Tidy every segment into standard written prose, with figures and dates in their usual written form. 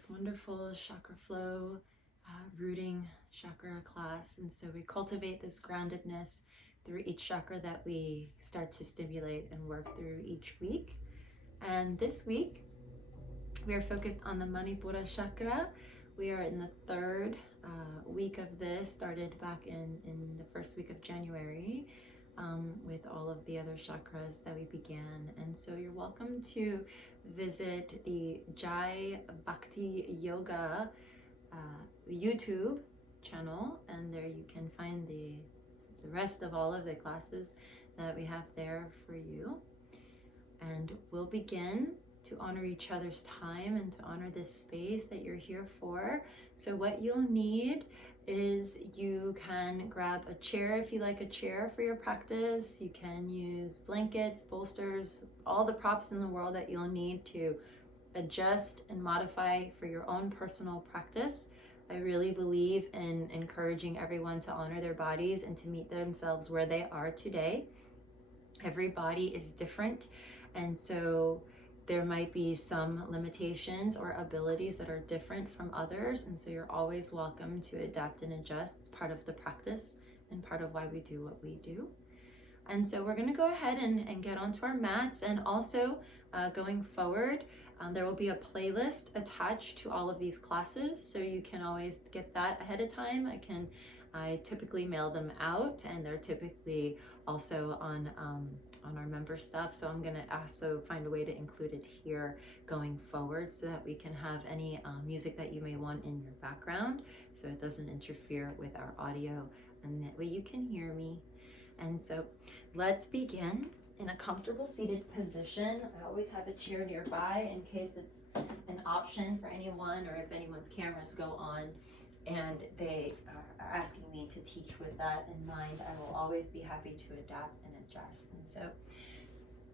this wonderful chakra flow, rooting chakra class. And so we cultivate this groundedness through each chakra that we start to stimulate and work through each week. And this week, we are focused on the Manipura chakra. We are in the third week of this, started back in the first week of January. With all of the other chakras that we began. And so you're welcome to visit the Uujai Bhakti Yoga YouTube channel, and there you can find the rest of all of the classes that we have there for you. And we'll begin to honor each other's time and to honor this space that you're here for. So what you'll need is you can grab a chair if you like a chair for your practice. You can use blankets, bolsters, all the props in the world that you'll need to adjust and modify for your own personal practice. I really believe in encouraging everyone to honor their bodies and to meet themselves where they are today. Every body is different, and so there might be some limitations or abilities that are different from others, and so you're always welcome to adapt and adjust. It's part of the practice and part of why we do what we do. And so we're going to go ahead and get onto our mats, and also going forward, there will be a playlist attached to all of these classes, so you can always get that ahead of time. I typically mail them out, and they're typically also on our member stuff. So I'm gonna also find a way to include it here going forward so that we can have any music that you may want in your background, so it doesn't interfere with our audio, and that way you can hear me. And so let's begin in a comfortable seated position. I always have a chair nearby in case it's an option for anyone, or if anyone's cameras go on and they are asking me to teach with that in mind, I will always be happy to adapt and adjust. And so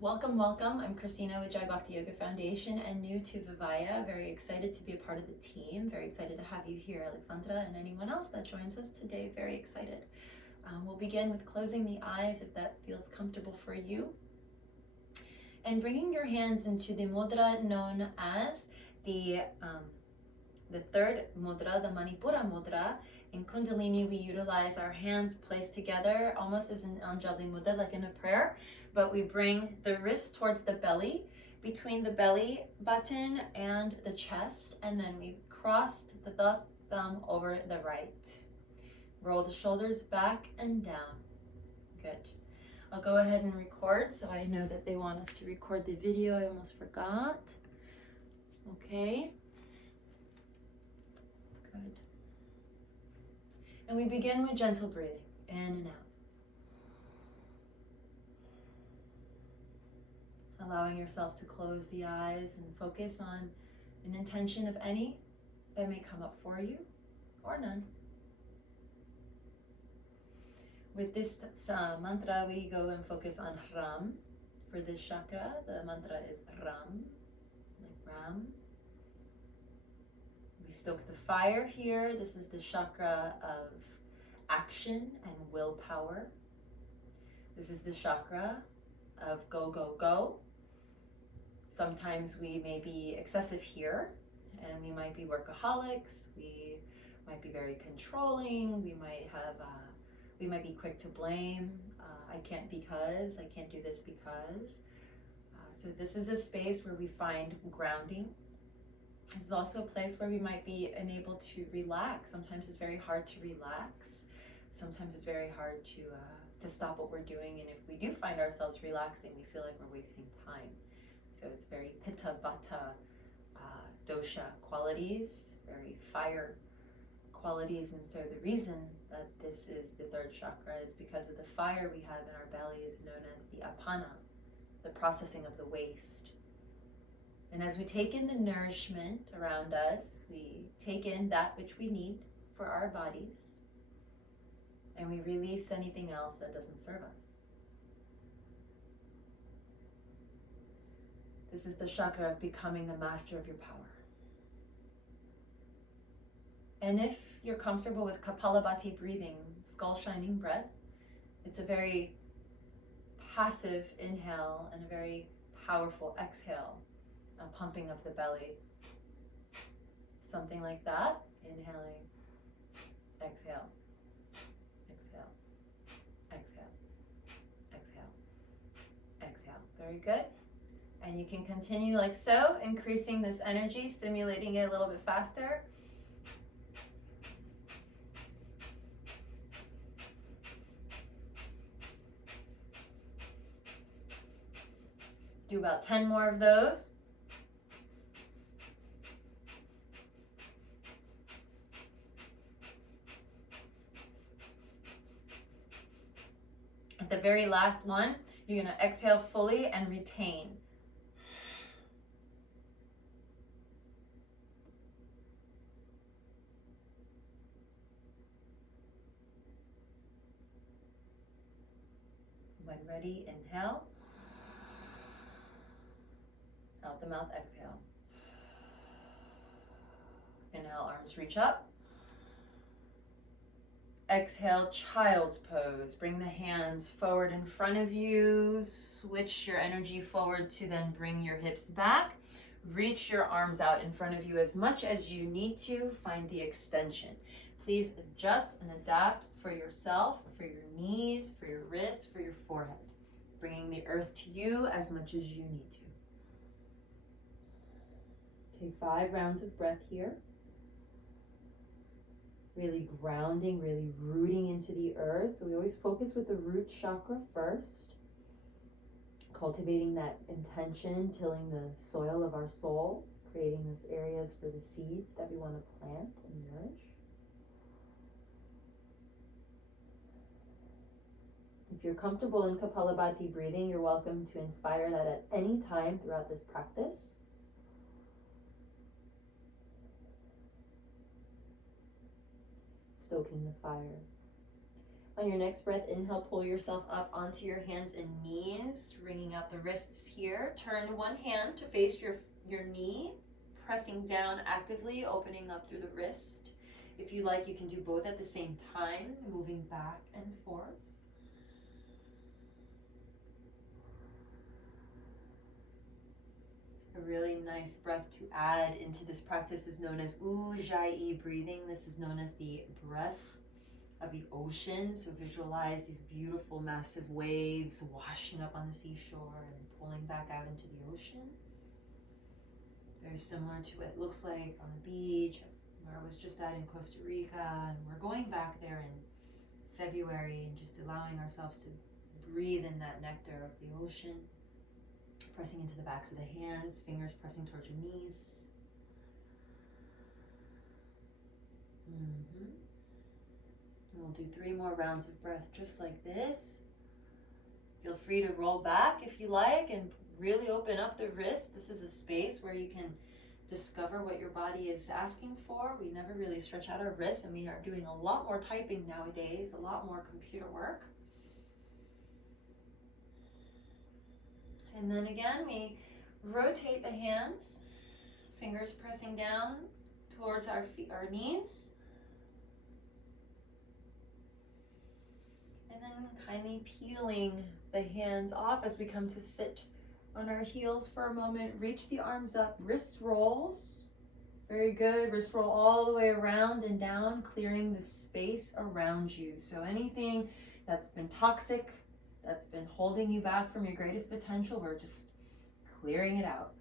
welcome. I'm Christina with Uujai Bhakti Yoga Foundation and new to Vivaya. Very excited to be a part of the team. Very excited to have you here, Alexandra, and anyone else that joins us today. Very excited. We'll begin with closing the eyes if that feels comfortable for you. And bringing your hands into the mudra known as the third mudra, the Manipura Mudra. In Kundalini, we utilize our hands placed together almost as an Anjali Mudra, like in a prayer, but we bring the wrist towards the belly, between the belly button and the chest, and then we cross the left thumb over the right. Roll the shoulders back and down. Good. I'll go ahead and record, so I know that they want us to record the video. I almost forgot. Okay. Good. And we begin with gentle breathing, in and out. Allowing yourself to close the eyes and focus on an intention of any that may come up for you, or none. With this mantra, we go and focus on Ram. For this chakra, the mantra is Ram, like Ram. We stoke the fire here. This is the chakra of action and willpower. This is the chakra of go, go, go. Sometimes we may be excessive here, and we might be workaholics. We might be very controlling. We might be quick to blame. I can't do this because. So this is a space where we find grounding. This is also a place where we might be unable to relax. Sometimes it's very hard to relax. Sometimes it's very hard to stop what we're doing. And if we do find ourselves relaxing, we feel like we're wasting time. So it's very pitta, vata, dosha qualities, very fire qualities. And so the reason that this is the third chakra is because of the fire we have in our belly is known as the Apana, the processing of the waste. And as we take in the nourishment around us, we take in that which we need for our bodies, and we release anything else that doesn't serve us. This is the chakra of becoming the master of your power. And if you're comfortable with Kapalabhati breathing, skull shining breath, it's a very passive inhale and a very powerful exhale, a pumping of the belly. something like that. Inhaling, exhale, exhale, exhale, exhale, exhale. Very good. And you can continue like so, increasing this energy, stimulating it a little bit faster. Do about 10 more of those. At the very last one, you're going to exhale fully and retain. When ready, inhale. Out the mouth, exhale. Inhale, arms reach up. Exhale, child's pose. Bring the hands forward in front of you. Switch your energy forward to then bring your hips back. Reach your arms out in front of you as much as you need to. Find the extension. Please adjust and adapt for yourself, for your knees, for your wrists, for your forehead. Bringing the earth to you as much as you need to. Take 5 rounds of breath here. Really grounding, really rooting into the earth. So we always focus with the root chakra first. Cultivating that intention, tilling the soil of our soul, creating these areas for the seeds that we want to plant and nourish. If you're comfortable in Kapalabhati breathing, you're welcome to inspire that at any time throughout this practice. Stoking the fire. On your next breath, inhale, pull yourself up onto your hands and knees, wringing out the wrists here. Turn one hand to face your knee, pressing down actively, opening up through the wrist. If you like, you can do both at the same time, moving back and forth. A really nice breath to add into this practice is known as Uujai Breathing. This is known as the breath of the ocean. So visualize these beautiful massive waves washing up on the seashore and pulling back out into the ocean. Very similar to what it looks like on the beach where I was just at in Costa Rica. And we're going back there in February and just allowing ourselves to breathe in that nectar of the ocean. Pressing into the backs of the hands, fingers pressing towards your knees. And we'll do 3 more rounds of breath just like this. Feel free to roll back if you like and really open up the wrist. This is a space where you can discover what your body is asking for. We never really stretch out our wrists, and we are doing a lot more typing nowadays, a lot more computer work. And then again, we rotate the hands, fingers pressing down towards our feet, our knees. And then kindly peeling the hands off as we come to sit on our heels for a moment. Reach the arms up, wrist rolls. Very good. Wrist roll all the way around and down, clearing the space around you. So anything that's been toxic, that's been holding you back from your greatest potential, we're just clearing it out.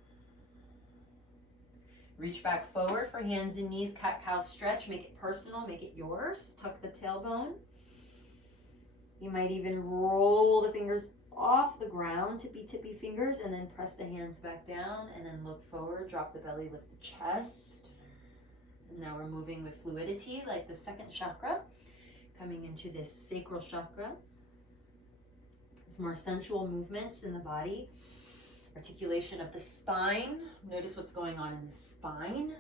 Reach back forward for hands and knees, cat-cow stretch. Make it personal, make it yours. Tuck the tailbone. You might even roll the fingers off the ground, tippy fingers, and then press the hands back down, and then look forward, drop the belly, lift the chest. And now we're moving with fluidity, like the second chakra, coming into this sacral chakra. It's more sensual movements in the body. Articulation of the spine. Notice what's going on in the spine.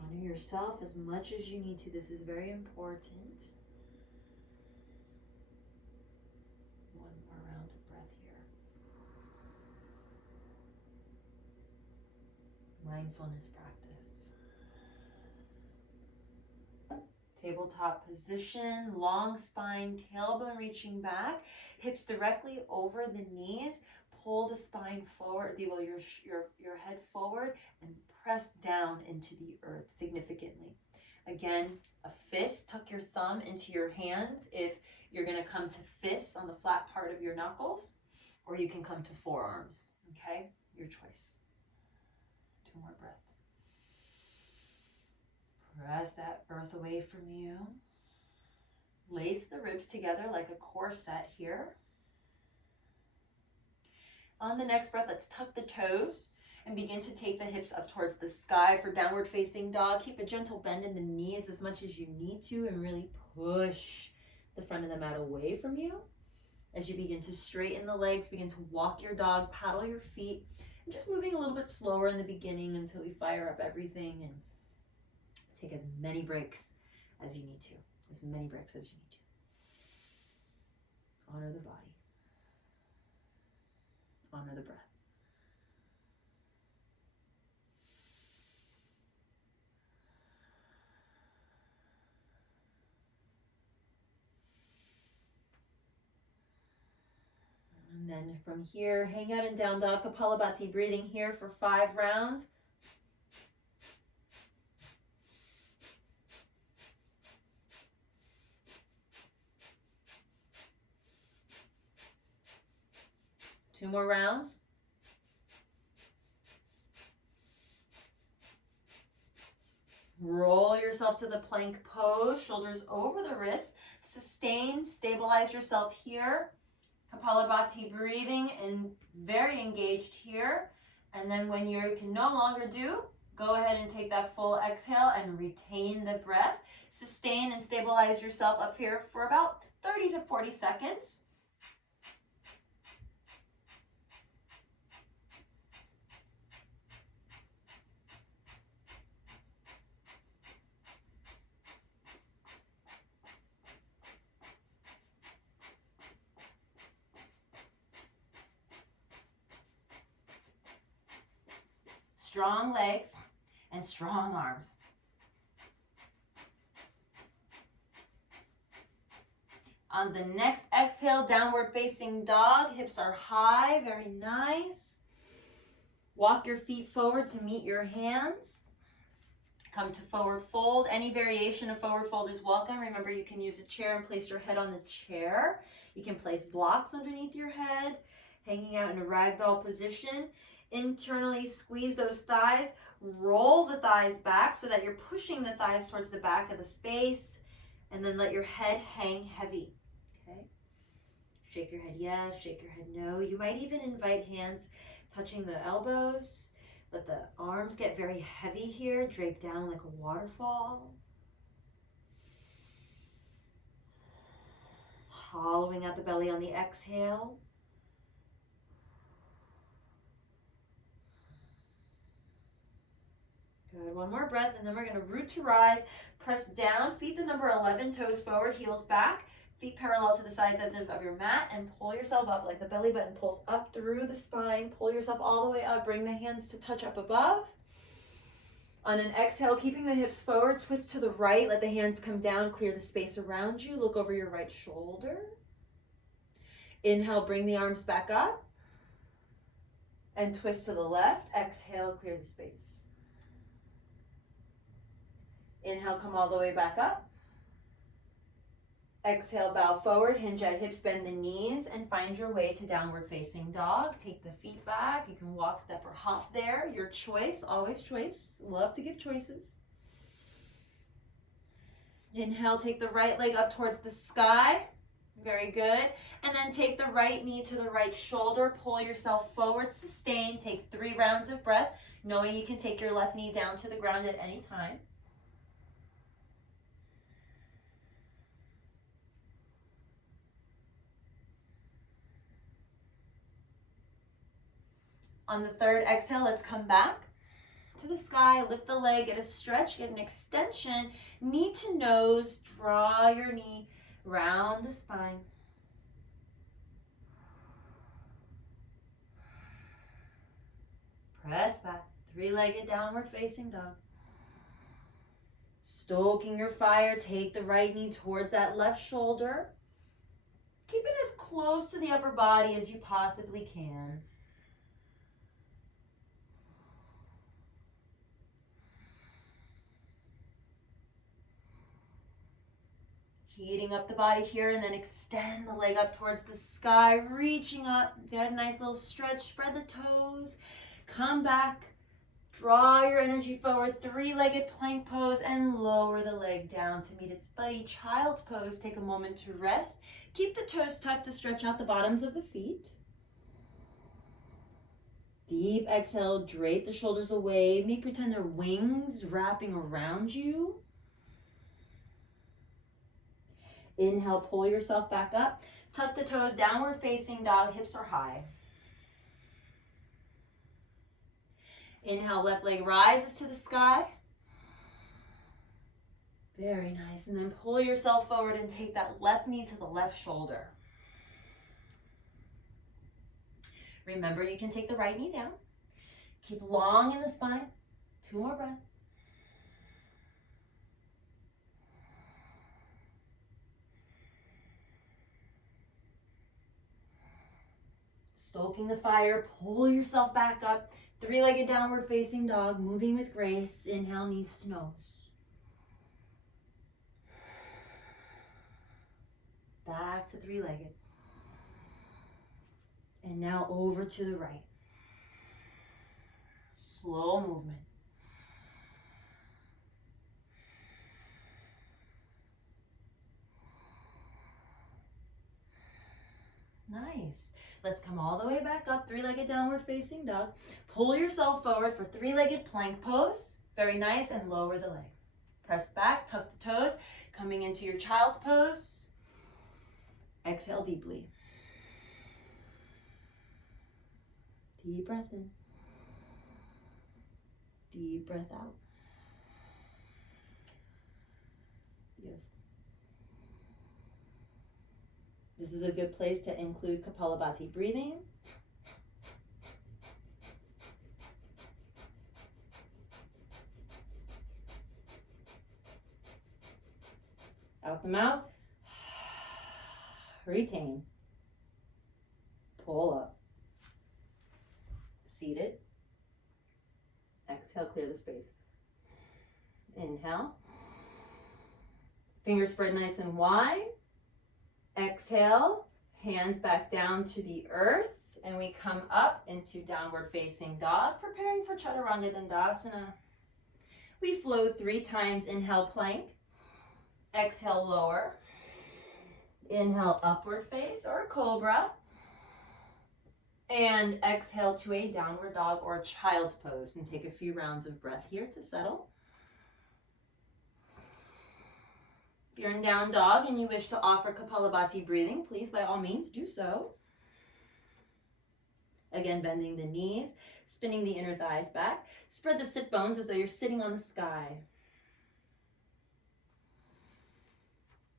Honor yourself as much as you need to. This is very important. One more round of breath here. Mindfulness practice. Tabletop position, long spine, tailbone reaching back, hips directly over the knees. pull the spine forward, your head forward, and press down into the earth significantly. Again, a fist, tuck your thumb into your hands if you're going to come to fists on the flat part of your knuckles, or you can come to forearms, okay? Your choice. 2 more breaths. Press that earth away from you. Lace the ribs together like a corset here. On the next breath, let's tuck the toes and begin to take the hips up towards the sky for downward facing dog. Keep a gentle bend in the knees as much as you need to, and really push the front of the mat away from you. As you begin to straighten the legs, begin to walk your dog, paddle your feet, and just moving a little bit slower in the beginning until we fire up everything and take as many breaks as you need to. As many breaks as you need to. Honor the body. Honor the breath. And then from here, hang out in down dog, Kapalabhati, breathing here for 5 rounds. Two more rounds. Roll yourself to the plank pose, shoulders over the wrists. Sustain, stabilize yourself here. Kapalabhati breathing and very engaged here. And then when you can no longer do, go ahead and take that full exhale and retain the breath. Sustain and stabilize yourself up here for about 30 to 40 seconds. Strong legs and strong arms. On the next exhale, downward facing dog. Hips are high, very nice. Walk your feet forward to meet your hands. Come to forward fold. Any variation of forward fold is welcome. Remember, you can use a chair and place your head on the chair. You can place blocks underneath your head, hanging out in a ragdoll position. Internally squeeze those thighs, roll the thighs back so that you're pushing the thighs towards the back of the space, and then let your head hang heavy, okay? Shake your head yes, shake your head no. You might even invite hands touching the elbows. Let the arms get very heavy here, drape down like a waterfall. Hollowing out the belly on the exhale. Good, one more breath, and then we're going to root to rise, press down, feet the number 11, toes forward, heels back, feet parallel to the sides edge of your mat, and pull yourself up like the belly button pulls up through the spine. Pull yourself all the way up, bring the hands to touch up above. On an exhale, keeping the hips forward, twist to the right, let the hands come down, clear the space around you, look over your right shoulder. Inhale, bring the arms back up, and twist to the left. Exhale, clear the space. Inhale, come all the way back up. Exhale, bow forward, hinge at hips, bend the knees, and find your way to downward facing dog. Take the feet back. You can walk, step, or hop there. Your choice, always choice. Love to give choices. Inhale, take the right leg up towards the sky. Very good. And then take the right knee to the right shoulder. Pull yourself forward, sustain. Take 3 rounds of breath, knowing you can take your left knee down to the ground at any time. On the 3rd exhale, let's come back to the sky, lift the leg, get a stretch, get an extension, knee to nose, draw your knee round the spine. Press back, 3-legged downward facing dog. Stoking your fire, take the right knee towards that left shoulder. Keep it as close to the upper body as you possibly can. Heating up the body here, and then extend the leg up towards the sky, reaching up. Get a nice little stretch, spread the toes, come back, draw your energy forward, three-legged plank pose, and lower the leg down to meet its buddy, child's pose. Take a moment to rest. Keep the toes tucked to stretch out the bottoms of the feet. Deep exhale, drape the shoulders away. Make pretend they're wings wrapping around you. Inhale, pull yourself back up. Tuck the toes, downward facing dog, hips are high. Inhale, left leg rises to the sky. Very nice. And then pull yourself forward and take that left knee to the left shoulder. Remember, you can take the right knee down. Keep long in the spine. 2 more breaths. Stoking the fire, pull yourself back up. Three-legged downward facing dog, moving with grace. Inhale, knees to nose. Back to three-legged. And now over to the right. Slow movement. Nice. Let's come all the way back up, three-legged downward facing dog. Pull yourself forward for three-legged plank pose. Very nice, and lower the leg. Press back, tuck the toes, coming into your child's pose. Exhale deeply. Deep breath in. Deep breath out. Beautiful. This is a good place to include Kapalabhati breathing. Out the mouth. Retain. Pull up. Seated. Exhale, clear the space. Inhale. Fingers spread nice and wide. Exhale, hands back down to the earth, and we come up into downward facing dog, preparing for Chaturanga Dandasana. We flow 3 times. Inhale, plank. Exhale, lower. Inhale, upward face or cobra. And exhale to a downward dog or child's pose. And take a few rounds of breath here to settle. If you're in down dog and you wish to offer Kapalabhati breathing, please by all means do so. Again, bending the knees, spinning the inner thighs back. Spread the sit bones as though you're sitting on the sky.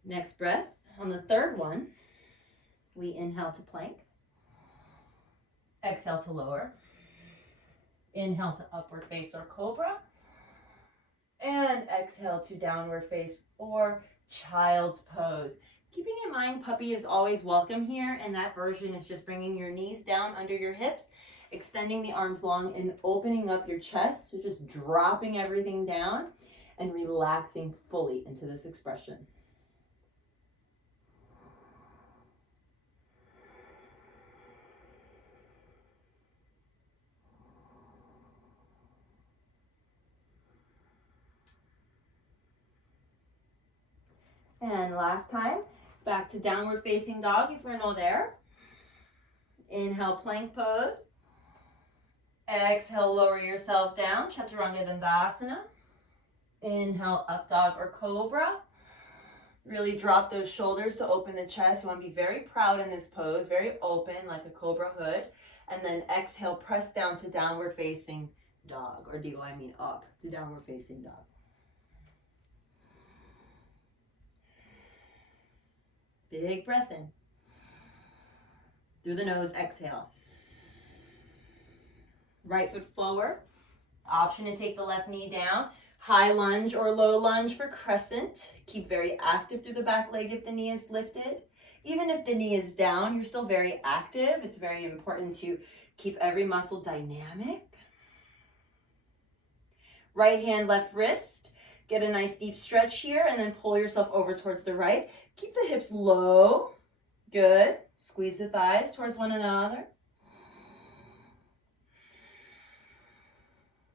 Next breath, on the third one, we inhale to plank. Exhale to lower. Inhale to upward face or cobra. And exhale to downward face or child's pose. Keeping in mind, puppy is always welcome here, and that version is just bringing your knees down under your hips, extending the arms long and opening up your chest, so just dropping everything down and relaxing fully into this expression. And last time, back to downward facing dog if you're no there. Inhale, plank pose. Exhale, lower yourself down, Chaturanga Dandasana. Inhale, up dog or cobra. Really drop those shoulders to open the chest. You want to be very proud in this pose, very open like a cobra hood. And then exhale, press down to downward facing dog, or up to downward facing dog. Big breath in. Through the nose, exhale. Right foot forward. Option to take the left knee down. High lunge or low lunge for crescent. Keep very active through the back leg if the knee is lifted. Even if the knee is down, you're still very active. It's very important to keep every muscle dynamic. Right hand, left wrist. Get a nice deep stretch here and then pull yourself over towards the right. Keep the hips low. Good. Squeeze the thighs towards one another.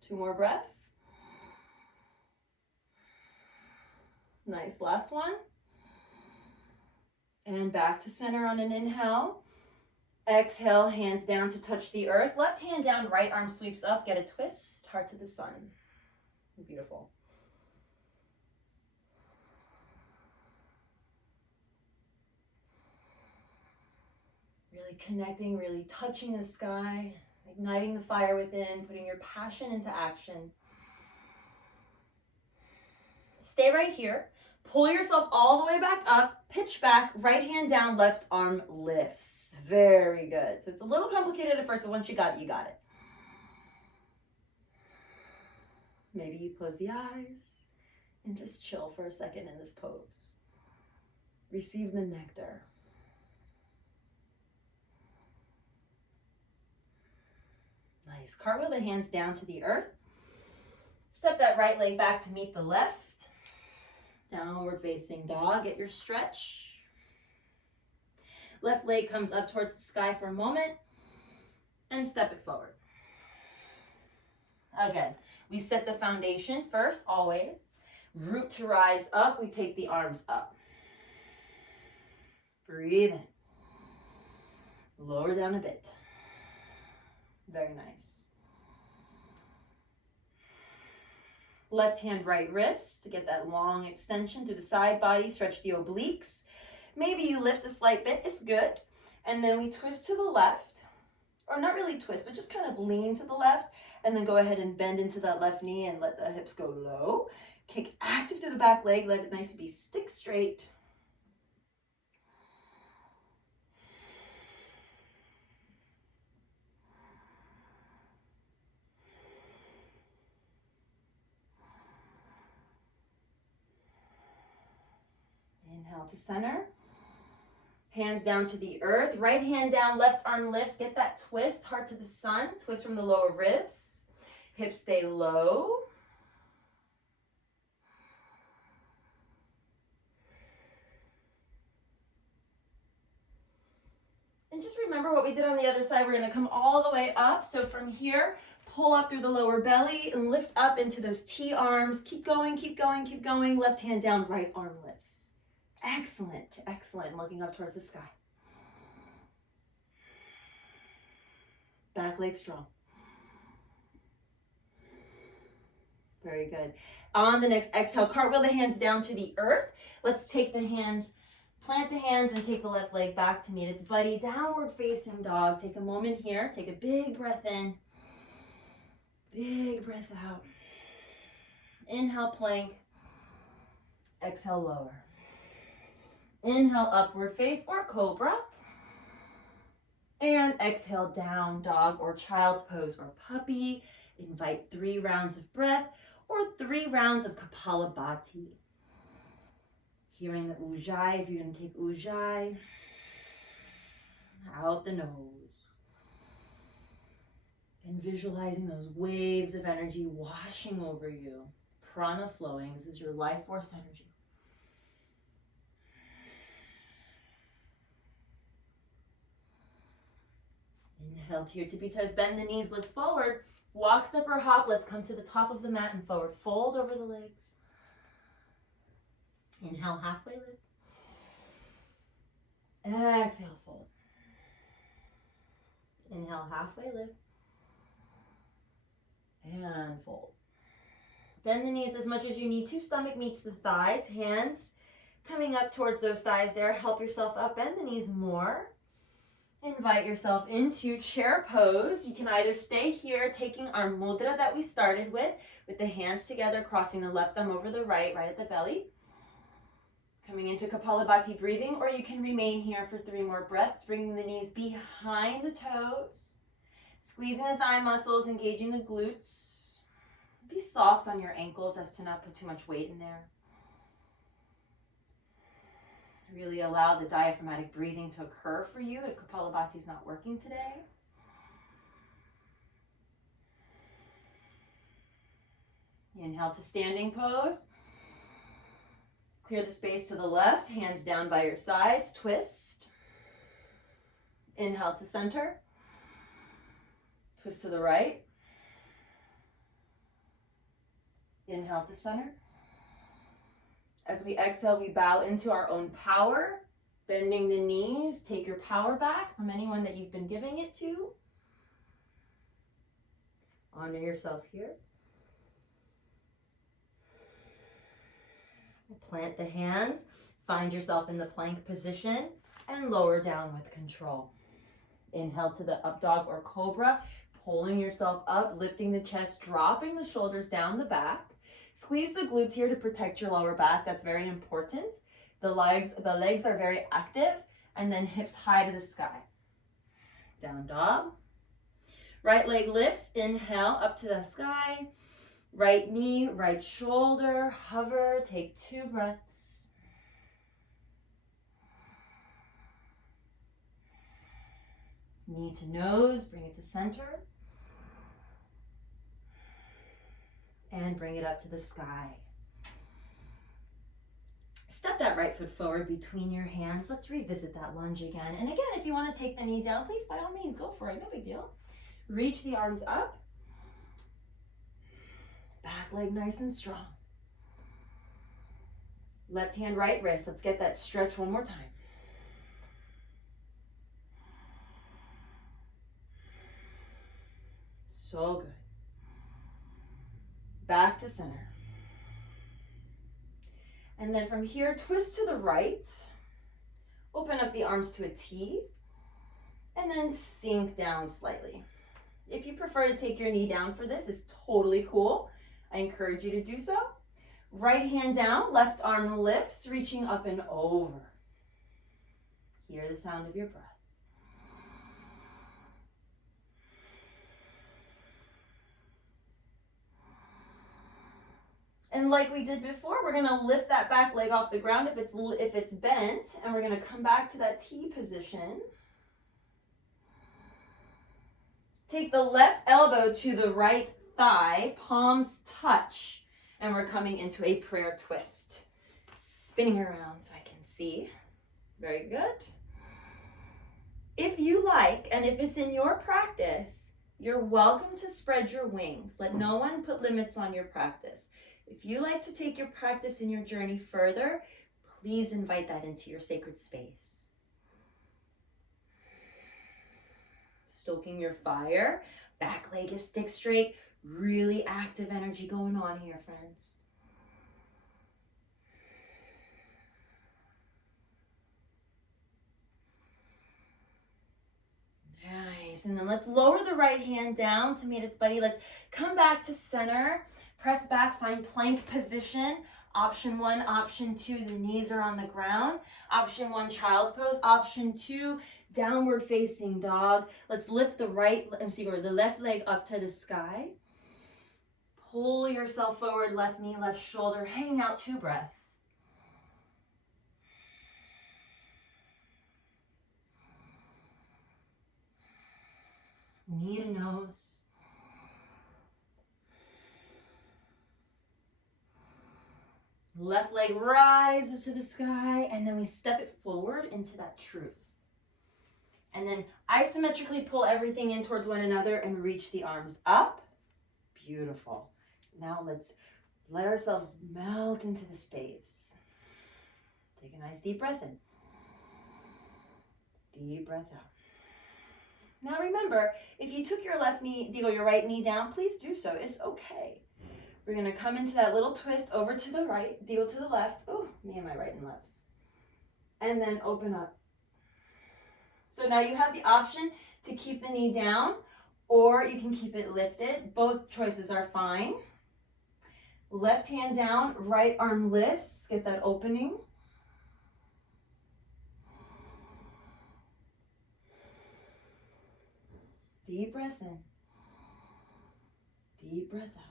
2 more breaths. Nice, last one. And back to center on an inhale. Exhale, hands down to touch the earth. Left hand down, right arm sweeps up. Get a twist, heart to the sun. Beautiful. Really connecting, really touching the sky, igniting the fire within, putting your passion into action. Stay right here. Pull yourself all the way back up, pitch back, right hand down, left arm lifts. Very good. So it's a little complicated at first, but once you got it, you got it. Maybe you close the eyes and just chill for a second in this pose. Receive the nectar. Nice. Cartwheel the hands down to the earth. Step that right leg back to meet the left. Downward facing dog. Get your stretch. Left leg comes up towards the sky for a moment. And step it forward. Again, we set the foundation first, always. Root to rise up. We take the arms up. Breathe in. Lower down a bit. Very nice. Left hand, right wrist to get that long extension through the side body. Stretch the obliques. Maybe you lift a slight bit. It's good. And then we twist to the left. Or not really twist, but just kind of lean to the left. And then go ahead and bend into that left knee and let the hips go low. Kick active through the back leg. Let it nicely be stick straight. Inhale to center. Hands down to the earth. Right hand down, left arm lifts. Get that twist, heart to the sun. Twist from the lower ribs. Hips stay low. And just remember what we did on the other side. We're going to come all the way up. So from here, pull up through the lower belly and lift up into those T arms. Keep going, keep going, keep going. Left hand down, right arm lifts. Excellent, excellent. Looking up towards the sky. Back leg strong. Very good. On the next exhale, cartwheel the hands down to the earth. Let's take the hands, plant the hands and take the left leg back to meet its buddy. Downward facing dog. Take a moment here. Take a big breath in. Big breath out. Inhale, plank. Exhale, lower. Inhale, upward face or cobra. And exhale, down dog or child's pose or puppy. Invite 3 rounds of breath or 3 rounds of Kapalabhati. Hearing the Uujai, if you're going to take Uujai, out the nose. And visualizing those waves of energy washing over you. Prana flowing. This is your life force energy. Inhale to your tippy toes, bend the knees, look forward, walk, step, or hop. Let's come to the top of the mat and forward. Fold over the legs. Inhale, halfway lift. Exhale, fold. Inhale, halfway lift. And fold. Bend the knees as much as you need to. Stomach meets the thighs. Hands coming up towards those thighs there. Help yourself up. Bend the knees more. Invite yourself into chair pose. You can either stay here, taking our mudra that we started with the hands together, crossing the left thumb over the right, right at the belly. Coming into Kapalabhati breathing, or you can remain here for 3 more breaths, bringing the knees behind the toes, squeezing the thigh muscles, engaging the glutes. Be soft on your ankles as to not put too much weight in there. Really allow the diaphragmatic breathing to occur for you if Kapalabhati is not working today. Inhale to standing pose. Clear the space to the left, hands down by your sides, twist. Inhale to center. Twist to the right. Inhale to center. As we exhale, we bow into our own power, bending the knees. Take your power back from anyone that you've been giving it to. Honor yourself here. Plant the hands, find yourself in the plank position, and lower down with control. Inhale to the up dog or cobra, pulling yourself up, lifting the chest, dropping the shoulders down the back. Squeeze the glutes here to protect your lower back. That's very important. The legs are very active, and then hips high to the sky. Down dog. Right leg lifts, inhale up to the sky. Right knee, right shoulder, hover, take 2 breaths. Knee to nose, bring it to center. And bring it up to the sky. Step that right foot forward between your hands. Let's revisit that lunge again. And again, if you want to take the knee down, please, by all means, go for it. No big deal. Reach the arms up. Back leg nice and strong. Left hand, right wrist. Let's get that stretch one more time. So good. Back to center. And then from here, twist to the right. Open up the arms to a T. And then sink down slightly. If you prefer to take your knee down for this, it's totally cool. I encourage you to do so. Right hand down, left arm lifts, reaching up and over. Hear the sound of your breath. And like we did before, we're going to lift that back leg off the ground if it's bent, and we're going to come back to that T position. Take the left elbow to the right thigh, palms touch, and we're coming into a prayer twist. Spinning around so I can see. Very good. If you like, and if it's in your practice, you're welcome to spread your wings. Let no one put limits on your practice. If you like to take your practice and your journey further, please invite that into your sacred space. Stoking your fire. Back leg is stick straight. Really active energy going on here, friends. Nice. And then let's lower the right hand down to meet its buddy. Let's come back to center. Press back, find plank position. Option 1, option 2, the knees are on the ground. Option 1, child's pose. Option 2, downward facing dog. Let's lift the left leg up to the sky. Pull yourself forward, left knee, left shoulder. Hang out 2 breaths. Knee to nose. Left leg rises to the sky, and then we step it forward into that truth. And then isometrically pull everything in towards one another and reach the arms up. Beautiful. Now let's let ourselves melt into the space. Take a nice deep breath in. Deep breath out. Now remember, if you took your right knee down, please do so. It's okay. We're going to come into that little twist over to the right, deal to the left. Oh, me and my right and lefts. And then open up. So now you have the option to keep the knee down, or you can keep it lifted. Both choices are fine. Left hand down, right arm lifts. Get that opening. Deep breath in. Deep breath out.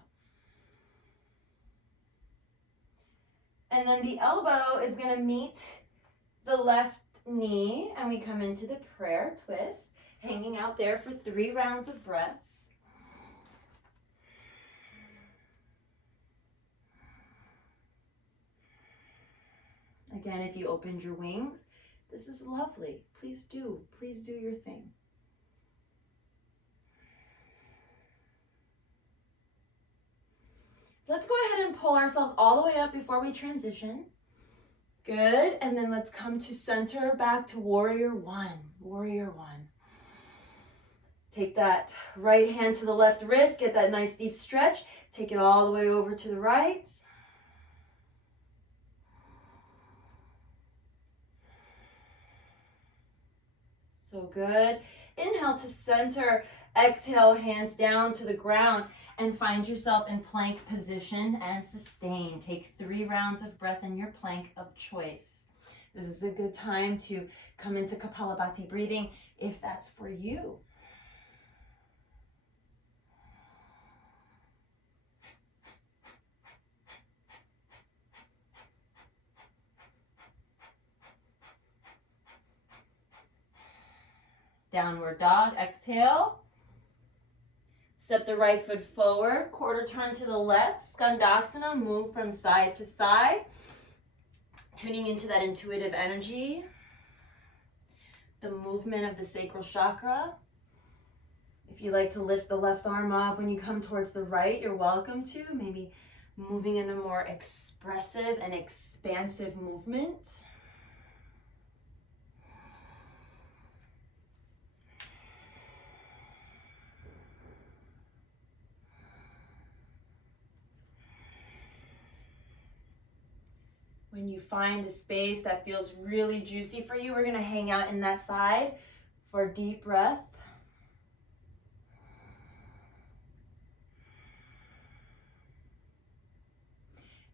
And then the elbow is going to meet the left knee, and we come into the prayer twist, hanging out there for 3 rounds of breath. Again, if you opened your wings, this is lovely. Please do your thing. Let's go ahead and pull ourselves all the way up before we transition. Good, and then let's come to center, back to warrior one, warrior one. Take that right hand to the left wrist, get that nice deep stretch. Take it all the way over to the right. So good. Inhale to center. Exhale, hands down to the ground and find yourself in plank position and sustain. Take 3 rounds of breath in your plank of choice. This is a good time to come into Kapalabhati breathing if that's for you. Downward dog, exhale. Step the right foot forward, quarter turn to the left, Skandasana, move from side to side. Tuning into that intuitive energy, the movement of the sacral chakra. If you like to lift the left arm up when you come towards the right, you're welcome to. Maybe moving in a more expressive and expansive movement. When you find a space that feels really juicy for you, we're going to hang out in that side for a deep breath.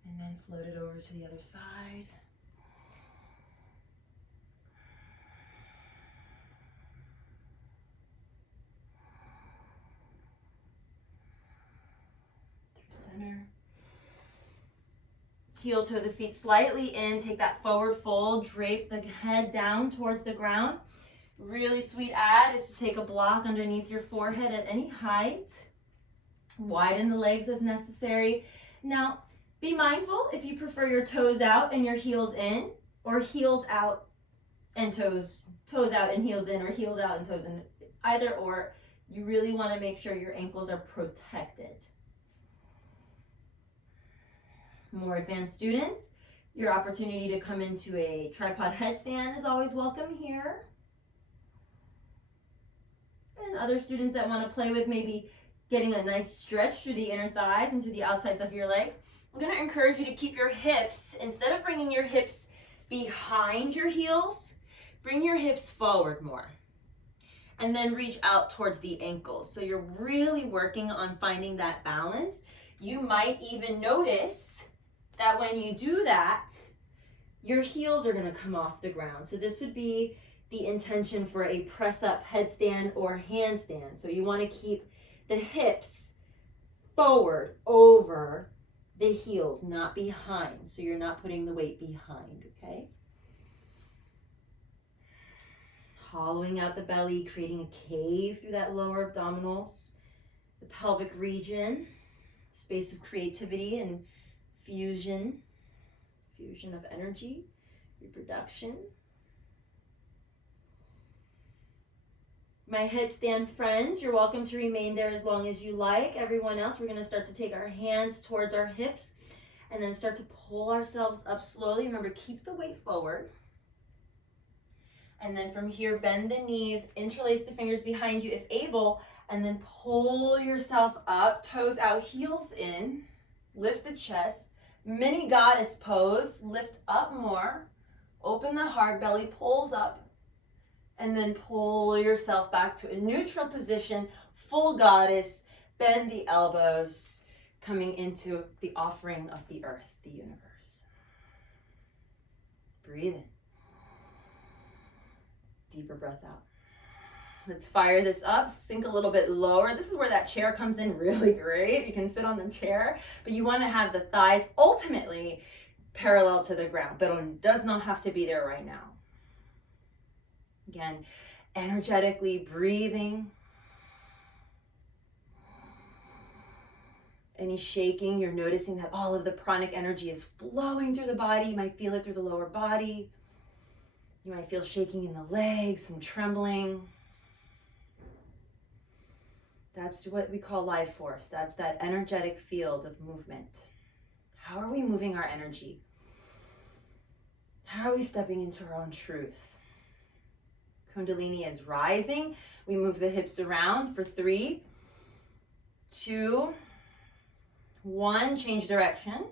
And then float it over to the other side. Through center. Heel toe the feet slightly in, take that forward fold, drape the head down towards the ground. Really sweet add is to take a block underneath your forehead at any height. Widen the legs as necessary. Now, be mindful if you prefer your toes out and your heels in, or heels out and toes out and heels in, or heels out and toes in. Either or, you really want to make sure your ankles are protected. More advanced students, your opportunity to come into a tripod headstand is always welcome here. And other students that want to play with maybe getting a nice stretch through the inner thighs and to the outsides of your legs, I'm going to encourage you to keep your hips, instead of bringing your hips behind your heels, bring your hips forward more. And then reach out towards the ankles. So you're really working on finding that balance. You might even notice that when you do that, your heels are going to come off the ground. So this would be the intention for a press-up headstand or handstand. So you want to keep the hips forward over the heels, not behind. So you're not putting the weight behind, okay? Hollowing out the belly, creating a cave through that lower abdominals, the pelvic region, space of creativity and fusion of energy, reproduction. My headstand friends, you're welcome to remain there as long as you like. Everyone else, we're going to start to take our hands towards our hips and then start to pull ourselves up slowly. Remember, keep the weight forward. And then from here, bend the knees, interlace the fingers behind you if able, and then pull yourself up, toes out, heels in, lift the chest. Mini goddess pose, lift up more, open the heart, belly pulls up, and then pull yourself back to a neutral position, full goddess, bend the elbows, coming into the offering of the earth, the universe. Breathe in. Deeper breath out. Let's fire this up, sink a little bit lower. This is where that chair comes in really great. You can sit on the chair, but you want to have the thighs ultimately parallel to the ground, but it does not have to be there right now. Again, energetically breathing. Any shaking, you're noticing that all of the pranic energy is flowing through the body. You might feel it through the lower body. You might feel shaking in the legs, some trembling. That's what we call life force. That's that energetic field of movement. How are we moving our energy? How are we stepping into our own truth? Kundalini is rising. We move the hips around for 3, 2, 1. Change direction.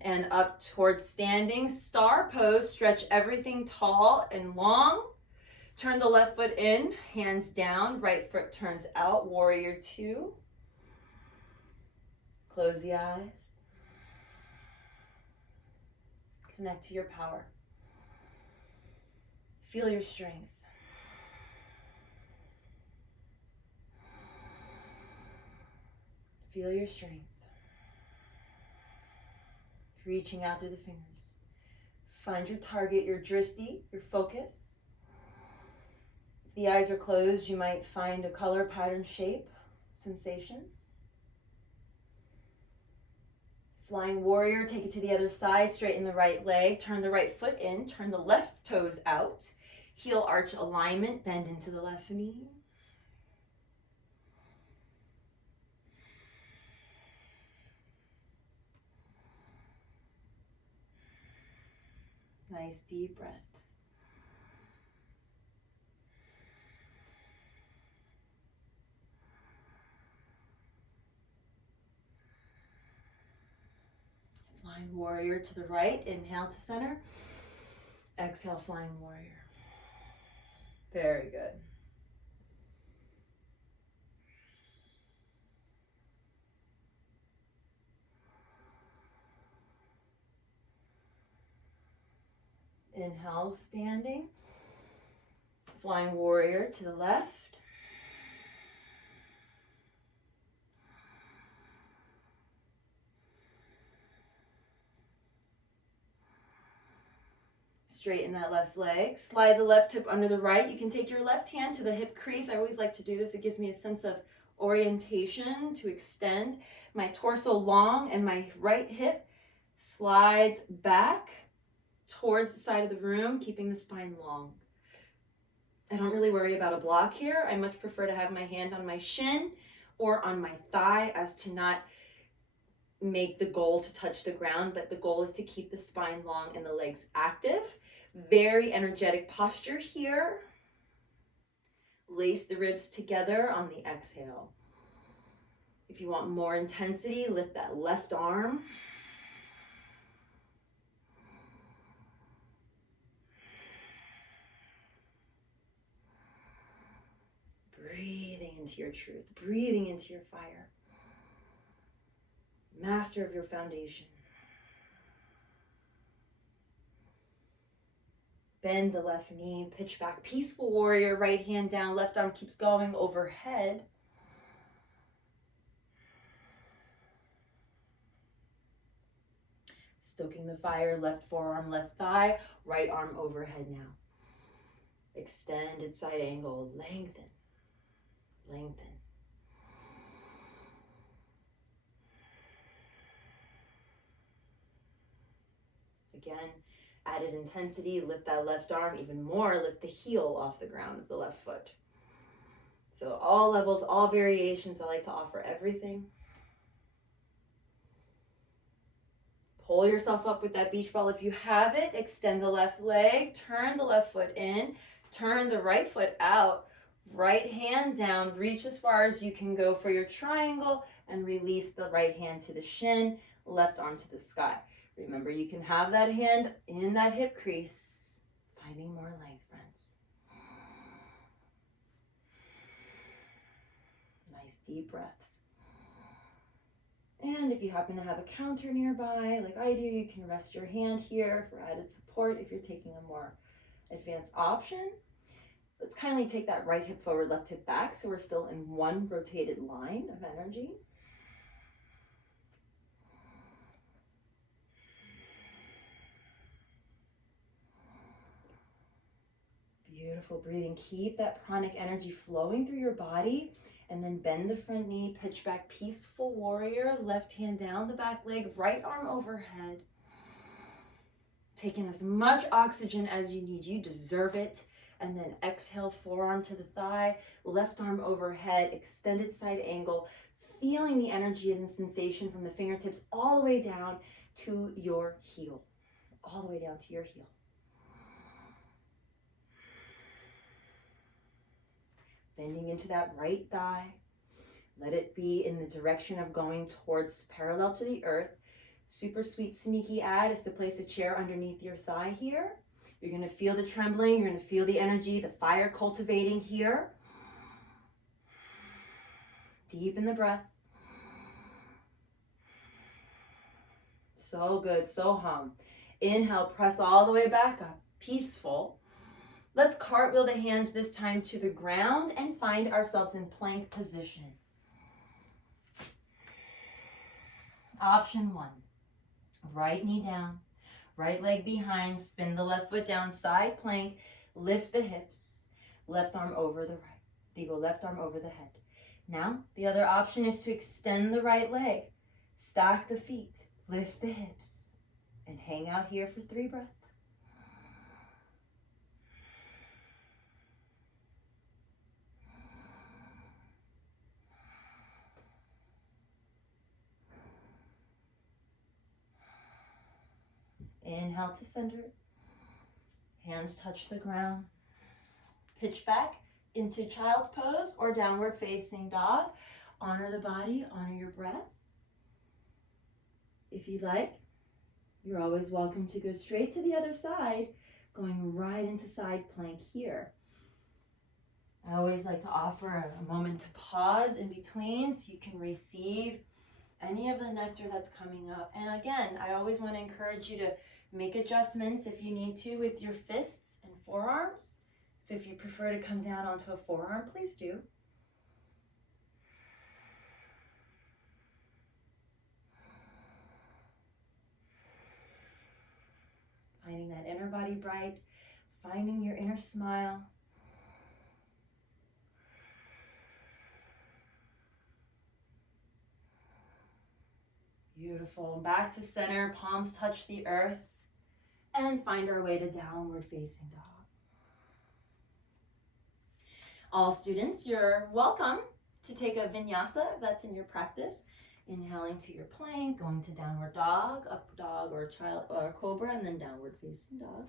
And up towards standing star pose. Stretch everything tall and long. Turn the left foot in, hands down, right foot turns out, warrior 2. Close the eyes. Connect to your power. Feel your strength. Feel your strength. Reaching out through the fingers. Find your target, your drishti, your focus. If the eyes are closed, you might find a color, pattern, shape, sensation. Flying warrior, take it to the other side, straighten the right leg, turn the right foot in, turn the left toes out, heel arch alignment, bend into the left knee. Nice deep breaths. Flying warrior to the right, inhale to center. Exhale, flying warrior. Very good. Inhale, standing. Flying warrior to the left. Straighten that left leg. Slide the left hip under the right. You can take your left hand to the hip crease. I always like to do this. It gives me a sense of orientation to extend my torso long, and my right hip slides back towards the side of the room, keeping the spine long. I don't really worry about a block here. I much prefer to have my hand on my shin or on my thigh as to not make the goal to touch the ground, but the goal is to keep the spine long and the legs active. Very energetic posture here. Lace the ribs together on the exhale. If you want more intensity, lift that left arm. Breathing into your truth, breathing into your fire. Master of your foundation. Bend the left knee, pitch back, peaceful warrior, right hand down, left arm keeps going overhead. Stoking the fire, left forearm, left thigh, right arm overhead now. Extended side angle, lengthen, lengthen. Again, added intensity, lift that left arm even more, lift the heel off the ground of the left foot. So all levels, all variations, I like to offer everything. Pull yourself up with that beach ball if you have it. Extend the left leg, turn the left foot in, turn the right foot out, right hand down, reach as far as you can go for your triangle, and release the right hand to the shin, left arm to the sky. Remember, you can have that hand in that hip crease, finding more length, friends. Nice deep breaths. And if you happen to have a counter nearby, like I do, you can rest your hand here for added support if you're taking a more advanced option. Let's kindly take that right hip forward, left hip back, so we're still in one rotated line of energy. Beautiful breathing. Keep that pranic energy flowing through your body, and then bend the front knee, pitch back, peaceful warrior, left hand down the back leg, right arm overhead. Taking as much oxygen as you need. You deserve it. And then exhale, forearm to the thigh, left arm overhead, extended side angle, feeling the energy and the sensation from the fingertips all the way down to your heel. All the way down to your heel. Bending into that right thigh. Let it be in the direction of going towards parallel to the earth. Super sweet, sneaky add is to place a chair underneath your thigh here. You're going to feel the trembling. You're going to feel the energy, the fire cultivating here. Deepen the breath. So good, so hum. Inhale, press all the way back up. Peaceful. Let's cartwheel the hands this time to the ground and find ourselves in plank position. Option 1. Right knee down, right leg behind, spin the left foot down, side plank, lift the hips, left arm over the right. You go left arm over the head. Now, the other option is to extend the right leg, stack the feet, lift the hips, and hang out here for 3 breaths. Inhale to center. Hands touch the ground. Pitch back into child's pose or downward facing dog. Honor the body, honor your breath. If you like, you're always welcome to go straight to the other side, going right into side plank here. I always like to offer a moment to pause in between so you can receive any of the nectar that's coming up. And again, I always want to encourage you to make adjustments if you need to with your fists and forearms. So if you prefer to come down onto a forearm, please do. Finding that inner body bright, finding your inner smile. Beautiful. Back to center, palms touch the earth, and find our way to downward facing dog. All students, you're welcome to take a vinyasa if that's in your practice. Inhaling to your plank, going to downward dog, up dog or child or cobra, and then downward facing dog.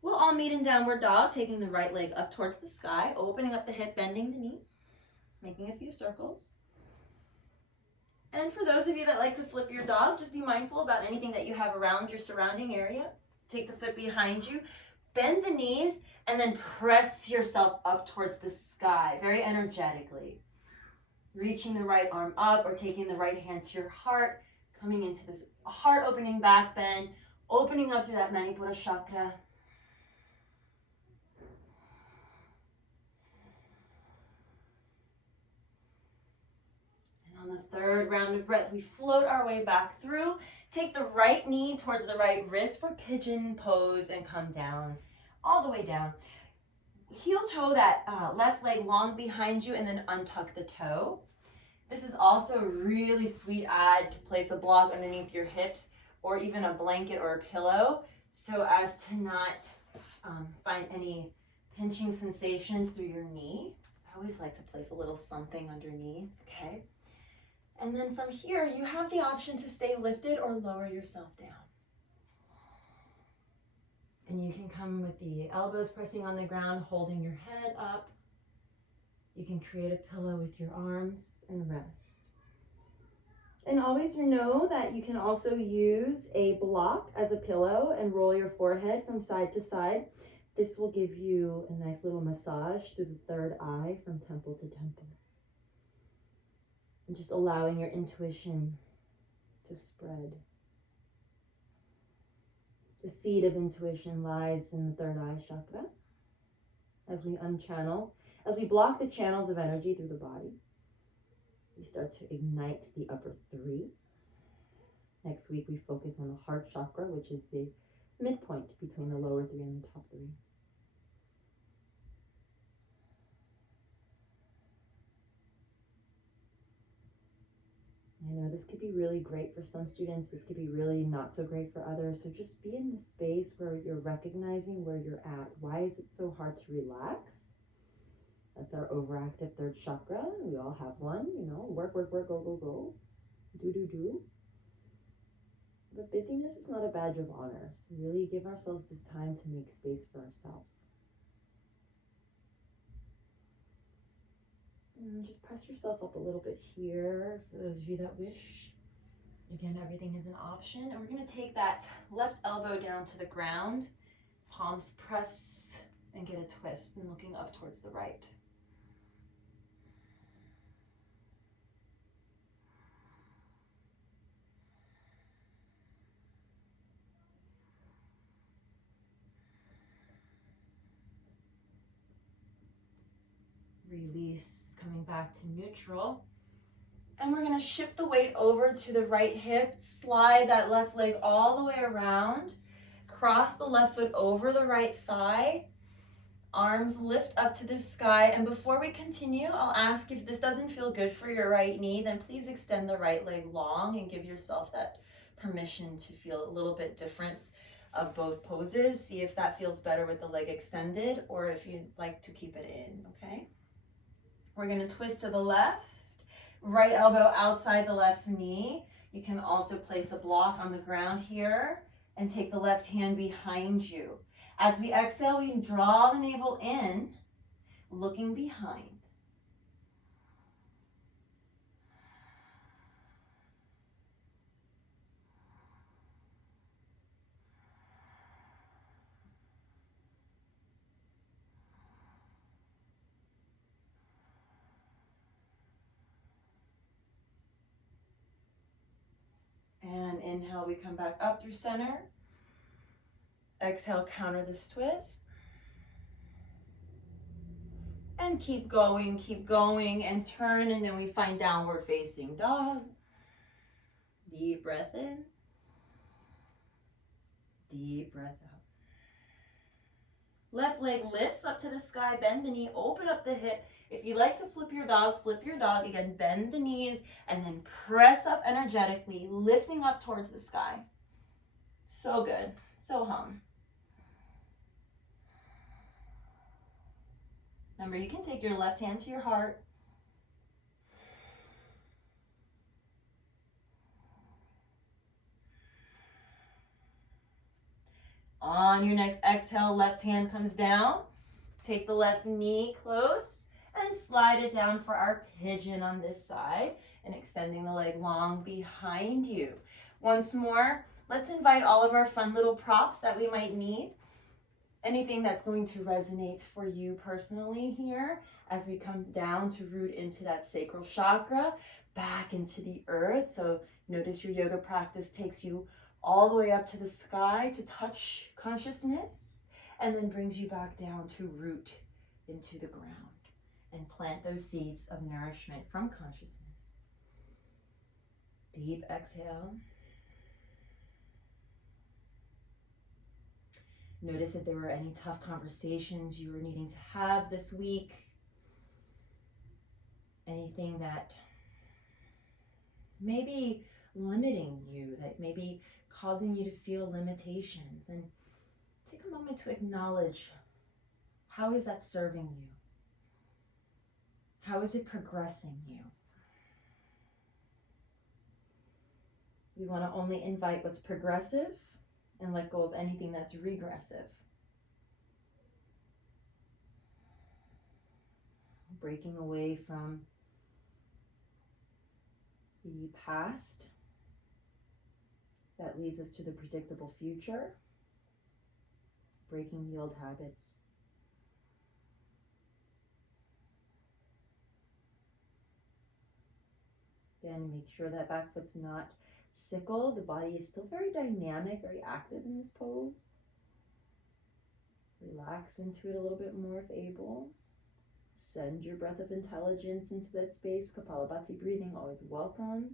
We'll all meet in downward dog, taking the right leg up towards the sky, opening up the hip, bending the knee, making a few circles. And for those of you that like to flip your dog, just be mindful about anything that you have around your surrounding area. Take the foot behind you, bend the knees, and then press yourself up towards the sky, very energetically. Reaching the right arm up or taking the right hand to your heart, coming into this heart-opening back bend, opening up through that Manipura Chakra. On the third round of breath, we float our way back through. Take the right knee towards the right wrist for pigeon pose and come down, all the way down. Heel toe that left leg long behind you and then untuck the toe. This is also a really sweet add to place a block underneath your hips or even a blanket or a pillow so as to not find any pinching sensations through your knee. I always like to place a little something underneath, okay? And then from here, you have the option to stay lifted or lower yourself down. And you can come with the elbows pressing on the ground, holding your head up. You can create a pillow with your arms and rest. And always know that you can also use a block as a pillow and roll your forehead from side to side. This will give you a nice little massage through the third eye from temple to temple. And just allowing your intuition to spread. The seed of intuition lies in the third eye chakra. As we unchannel, as we block the channels of energy through the body, we start to ignite the upper 3. Next week, we focus on the heart chakra, which is the midpoint between the lower 3 and the top 3. this could be really great for some students. This could be really not so great for others. So just be in the space where you're recognizing where you're at. Why is it so hard to relax? That's our overactive third chakra. We all have one, work, go, go, go, do. But busyness is not a badge of honor. So really give ourselves this time to make space for ourselves. And just press yourself up a little bit here for those of you that wish. Again, everything is an option. And we're going to take that left elbow down to the ground, palms press, and get a twist, and looking up towards the right. Release, coming back to neutral. And we're going to shift the weight over to the right hip, slide that left leg all the way around, cross the left foot over the right thigh, arms lift up to the sky. And before we continue, I'll ask, if this doesn't feel good for your right knee, then please extend the right leg long and give yourself that permission to feel a little bit difference of both poses. See if that feels better with the leg extended, or if you'd like to keep it in, okay? We're going to twist to the left, right elbow outside the left knee. You can also place a block on the ground here and take the left hand behind you. As we exhale, we draw the navel in, looking behind. And inhale, we come back up through center. Exhale, counter this twist. And keep going, and turn, and then we find downward facing dog. Deep breath in. Deep breath out. Left leg lifts up to the sky, bend the knee, open up the hip. If you like to flip your dog. Again, bend the knees and then press up energetically, lifting up towards the sky. So good. So hum. Remember, you can take your left hand to your heart. On your next exhale, left hand comes down. Take the left knee close and slide it down for our pigeon on this side, and extending the leg long behind you. Once more, let's invite all of our fun little props that we might need. Anything that's going to resonate for you personally here as we come down to root into that sacral chakra, back into the earth. So notice your yoga practice takes you all the way up to the sky to touch consciousness, and then brings you back down to root into the ground and plant those seeds of nourishment from consciousness. Deep exhale. Notice if there were any tough conversations you were needing to have this week. Anything that may be limiting you, that may be causing you to feel limitations. And take a moment to acknowledge, how is that serving you? How is it progressing you? We want to only invite what's progressive and let go of anything that's regressive. Breaking away from the past that leads us to the predictable future. Breaking the old habits. Again, make sure that back foot's not sickle. The body is still very dynamic, very active in this pose. Relax into it a little bit more if able. Send your breath of intelligence into that space. Kapalabhati breathing, always welcome.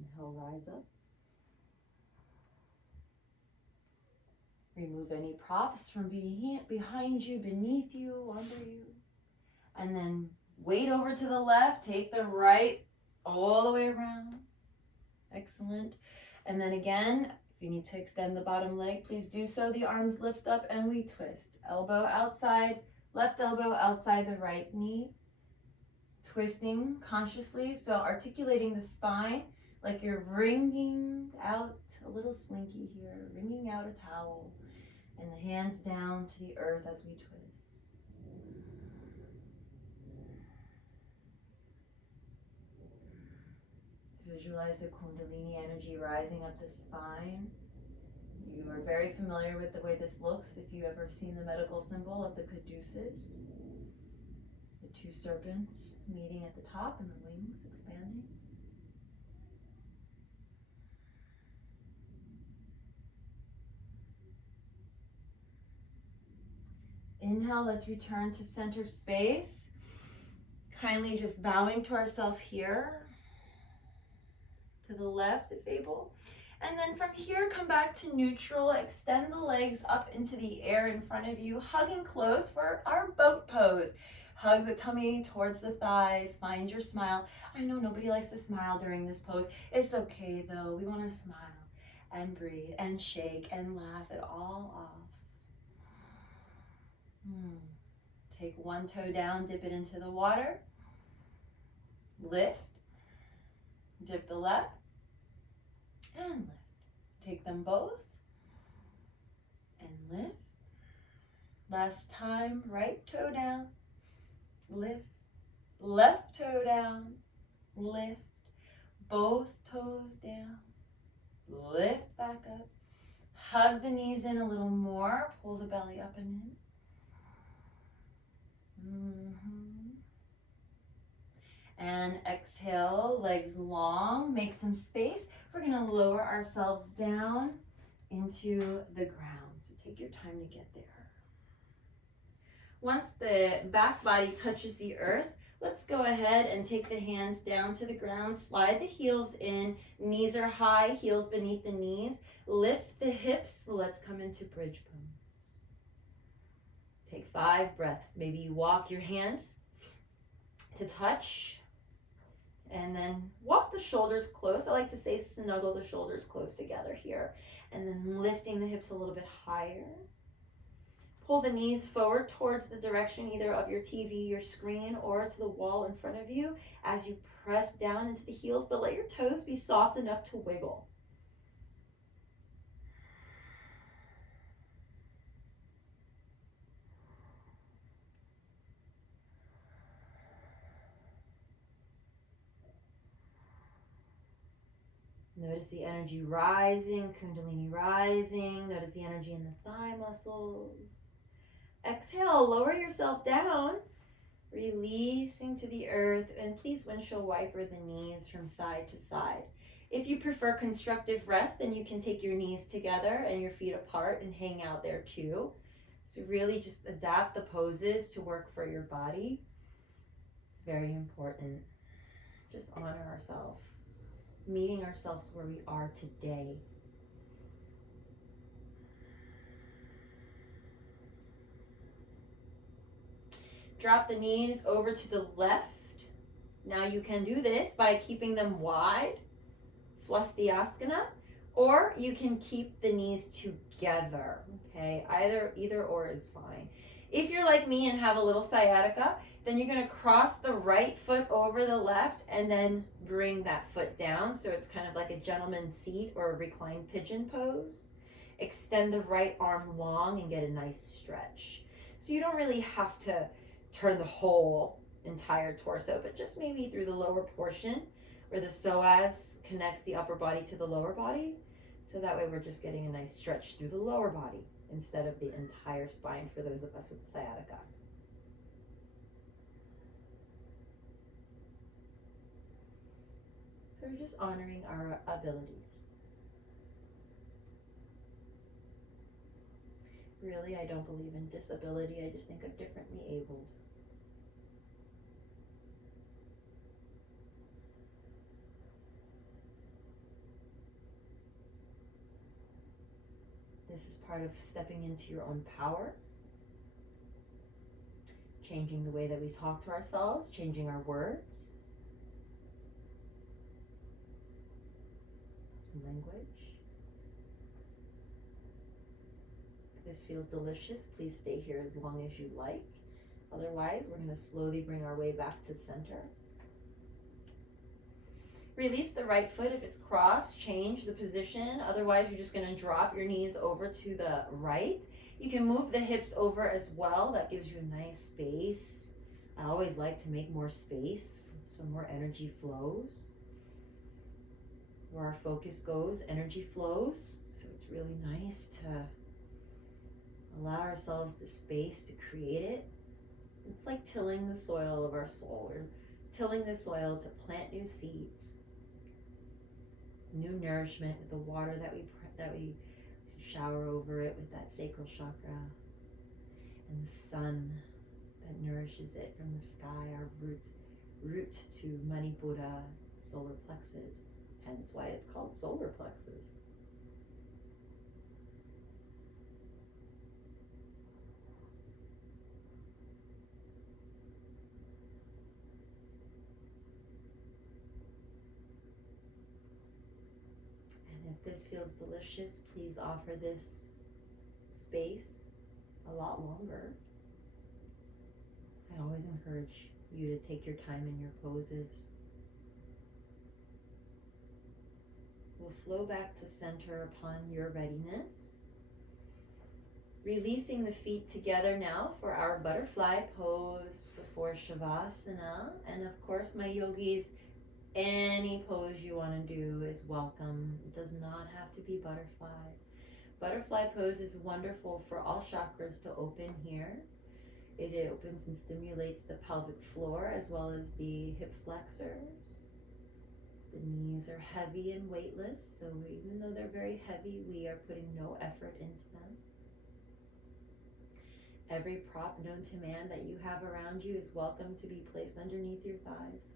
Inhale, rise up. Remove any props from behind you, beneath you, under you. And then weight over to the left. Take the right all the way around. Excellent. And then again, if you need to extend the bottom leg, please do so. The arms lift up and we twist. Elbow outside, left elbow outside the right knee. Twisting consciously, so articulating the spine like you're wringing out a little slinky here, wringing out a towel, and the hands down to the earth as we twist. Visualize the Kundalini energy rising up the spine. You are very familiar with the way this looks if you've ever seen the medical symbol of the caduceus. The two serpents meeting at the top and the wings expanding. Inhale, let's return to center space. Kindly just bowing to ourselves here. To the left if able. And then from here, come back to neutral. Extend the legs up into the air in front of you, hugging close for our boat pose. Hug the tummy towards the thighs. Find your smile. I know nobody likes to smile during this pose. It's okay though. We want to smile and breathe and shake and laugh it all off. Take one toe down, dip it into the water. Lift. Dip the left. And lift. Take them both. And lift. Last time, right toe down. Lift. Left toe down. Lift. Both toes down. Lift back up. Hug the knees in a little more. Pull the belly up and in. And exhale, legs long, make some space. We're gonna lower ourselves down into the ground. So take your time to get there. Once the back body touches the earth, let's go ahead and take the hands down to the ground. Slide the heels in, knees are high, heels beneath the knees. Lift the hips, let's come into bridge pose. Take 5 breaths. Maybe you walk your hands to touch. And then walk the shoulders close. I like to say snuggle the shoulders close together here. And then lifting the hips a little bit higher. Pull the knees forward towards the direction either of your TV, your screen, or to the wall in front of you as you press down into the heels, but let your toes be soft enough to wiggle. Notice the energy rising, Kundalini rising. Notice the energy in the thigh muscles. Exhale, lower yourself down, releasing to the earth. And please windshield wiper the knees from side to side. If you prefer constructive rest, then you can take your knees together and your feet apart and hang out there too. So really just adapt the poses to work for your body. It's very important. Just honor ourselves. Meeting ourselves where we are today. Drop the knees over to the left. Now you can do this by keeping them wide, Swastiasana, or you can keep the knees together, okay? Either or is fine. If you're like me and have a little sciatica, then you're gonna cross the right foot over the left and then bring that foot down. So it's kind of like a gentleman's seat or a reclined pigeon pose. Extend the right arm long and get a nice stretch. So you don't really have to turn the whole entire torso, but just maybe through the lower portion where the psoas connects the upper body to the lower body. So that way we're just getting a nice stretch through the lower body instead of the entire spine for those of us with sciatica. So we're just honoring our abilities. Really, I don't believe in disability. I just think of differently abled. this is part of stepping into your own power, changing the way that we talk to ourselves, changing our words, language. If this feels delicious, please stay here as long as you like. Otherwise, we're going to slowly bring our way back to center. Release the right foot if it's crossed, change the position. Otherwise, you're just going to drop your knees over to the right. You can move the hips over as well. That gives you a nice space. I always like to make more space so more energy flows. Where our focus goes, energy flows. So it's really nice to allow ourselves the space to create it. It's like tilling the soil of our soul, or tilling the soil to plant new seeds. New nourishment with the water that we shower over it with that sacral chakra, and the sun that nourishes it from the sky, our root to Manipura solar plexus, hence why it's called solar plexus. If this feels delicious, please offer this space a lot longer. I always encourage you to take your time in your poses. We'll flow back to center upon your readiness. Releasing the feet together now for our butterfly pose before Shavasana. And of course, my yogis, any pose you want to do is welcome. It does not have to be butterfly. Butterfly pose is wonderful for all chakras to open here. It opens and stimulates the pelvic floor as well as the hip flexors. The knees are heavy and weightless, so even though they're very heavy, we are putting no effort into them. Every prop known to man that you have around you is welcome to be placed underneath your thighs.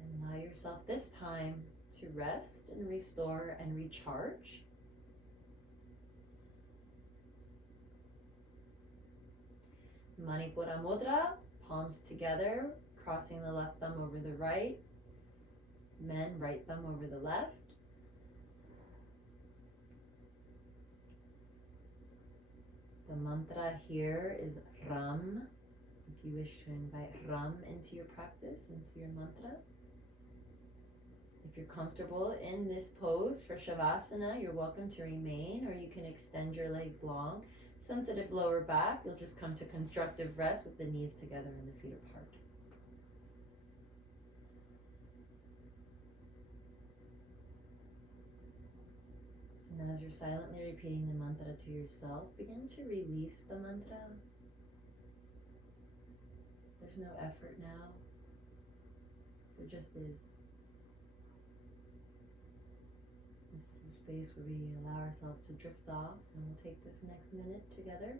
And allow yourself this time to rest and restore and recharge. Manipura Mudra, palms together, crossing the left thumb over the right. Men, right thumb over the left. The mantra here is Ram. If you wish to invite Ram into your practice, into your mantra. If you're comfortable in this pose for Shavasana, you're welcome to remain, or you can extend your legs long. Sensitive lower back, you'll just come to constructive rest with the knees together and the feet apart. And as you're silently repeating the mantra to yourself, begin to release the mantra. There's no effort now. There just is. This is a space where we allow ourselves to drift off, and we'll take this next minute together.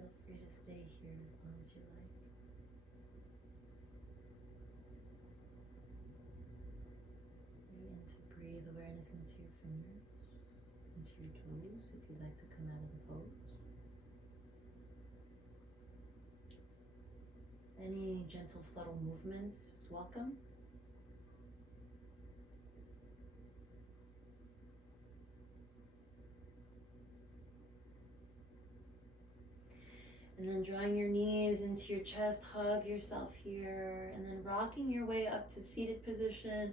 Feel free to stay here as long as you like. Begin to breathe awareness into your fingers, into your toes if you'd like to come out of the pose. Any gentle, subtle movements is welcome. And then drawing your knees into your chest, hug yourself here, and then rocking your way up to seated position,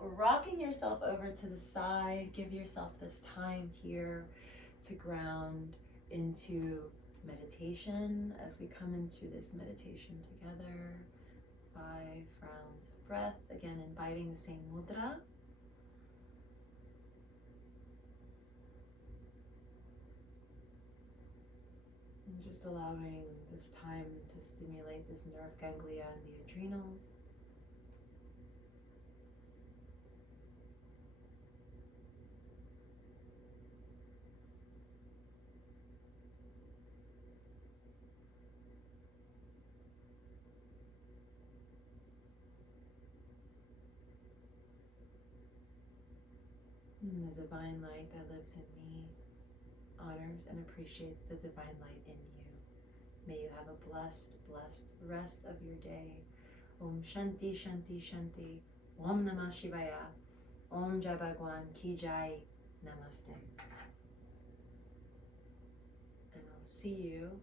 or rocking yourself over to the side. Give yourself this time here to ground into meditation as we come into this meditation together. 5 rounds of breath, again inviting the same mudra. And just allowing this time to stimulate this nerve ganglia and the adrenals. And the divine light that lives in me honors and appreciates the divine light in you. May you have a blessed, blessed rest of your day. Om Shanti Shanti Shanti. Om Namah Shivaya. Om Jai Bhagwan Ki Jai. Namaste. And I'll see you